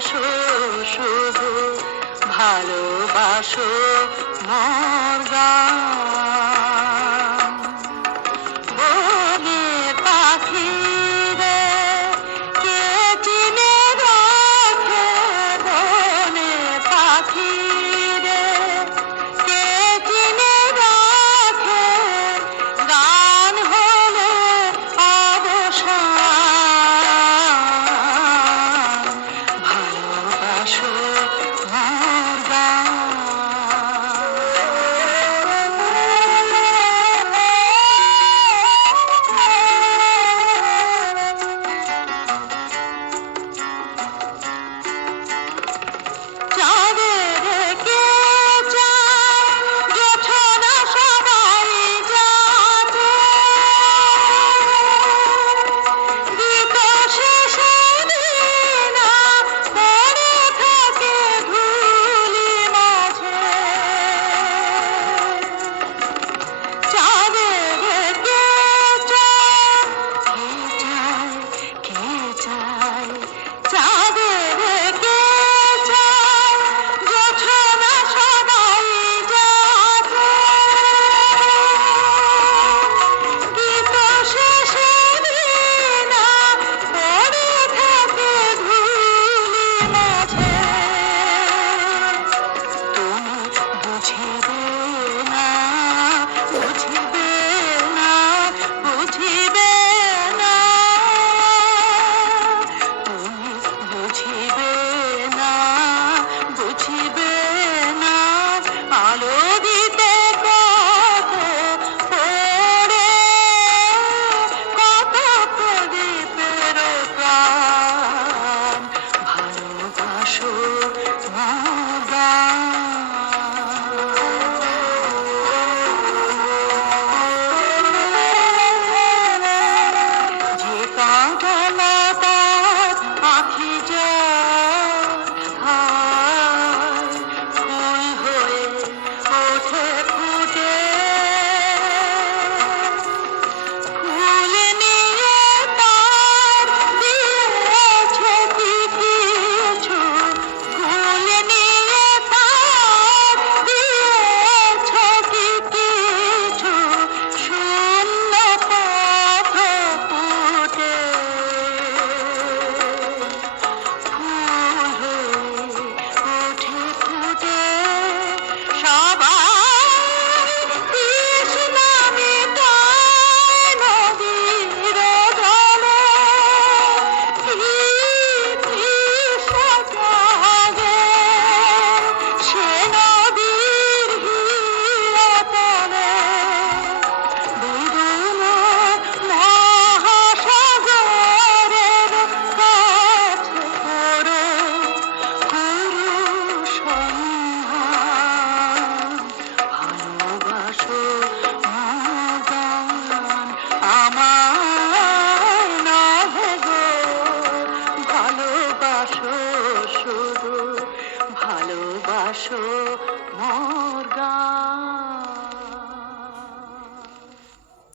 ভালোবাসো শুধু ভালোবাসো মোর গান বনে পাখি রে কে চিনে রাখে বনে পাখি রে কে চিনে রাখে গান হলে অবসান ভালোবাসো মোর গান চাঁদের কে চায় জোছনা সবাই যাতে গীত শেষে না পড়ে থাকে ধুলি মাঝে চাঁদের কে চায় কে চায় চাঁদের কে চায় জোছনা সবাই যাতে গীত শেষে না পড়ে থাকে ধুলি মাঝে তুমি বুঝিবে না বুঝিবে না বুঝিবে না তুমি বুঝিবে না বুঝিবে না আলো দিতে কত পড়ে কত প্রদীপের প্রাণ ভালোবাসো মোর গান যে কাঁঠালতার আঁখি যায় হায় ফুল হয়ে ওঠে ফুটে ফুল নিয়ে তার দিয়েছে কি কিছু ফুল নিয়ে তার দিয়েছে কি কিছু শূন্য পথ ফুটে ফুল হয়ে ওঠে ফুটে সবাই তৃষ্ণা মেটায় নদীর জলে কি তৃষ্ণা জাগে সে নদীর হিরতলে বিদুর মহাসাগরের কাছে করো সন্ধান ভালোবাসো মোর গান আমায় নহে গো ভালোবাসো শুধু ভালোবাসো